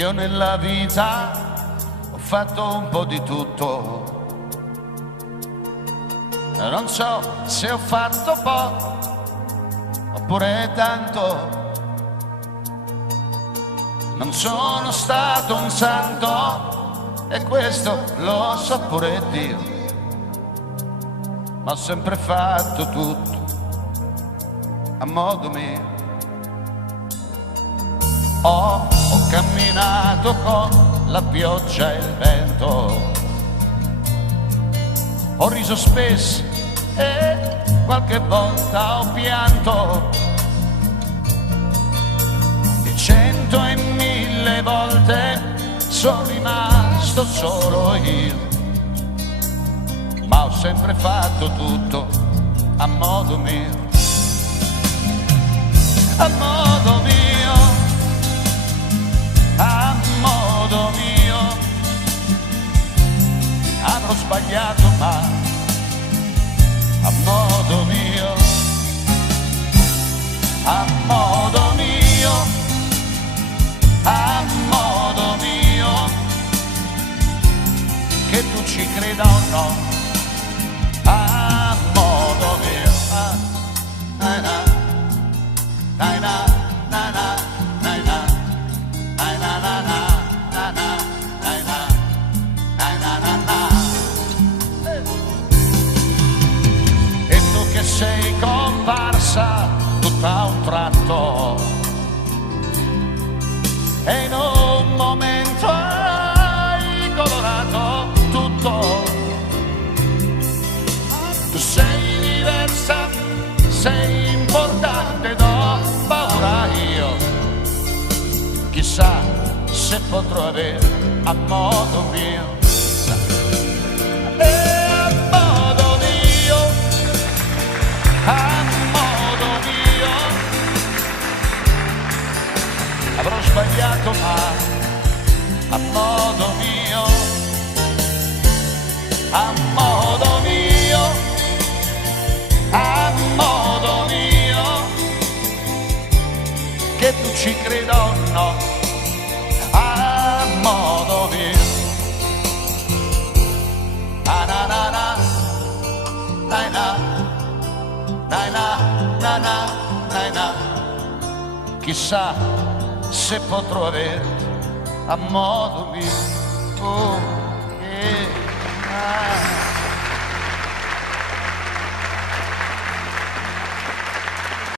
Io nella vita ho fatto un po' di tutto, non so se ho fatto poco oppure tanto. Non sono stato un santo e questo lo so pure Dio, ma ho sempre fatto tutto a modo mio. Ho camminato con la pioggia e il vento, ho riso spesso e qualche volta ho pianto, e 100 e 1000 volte sono rimasto solo io, ma ho sempre fatto tutto a modo mio, a modo mio. A modo mio, avrò sbagliato ma a modo mio, a modo mio, a modo mio, che tu ci creda o no, a modo mio, na na na na na na. Sei comparsa tutta un tratto e in un momento hai colorato tutto. Tu sei diversa, sei importante, ho paura io, chissà se potrò avere a modo mio. A modo mio, avrò sbagliato ma a modo mio, a modo mio, a modo mio, che tu ci creda o no, a modo mio, na na na na na na. Na na na na na na. Chissà se potrò avere a modo mio.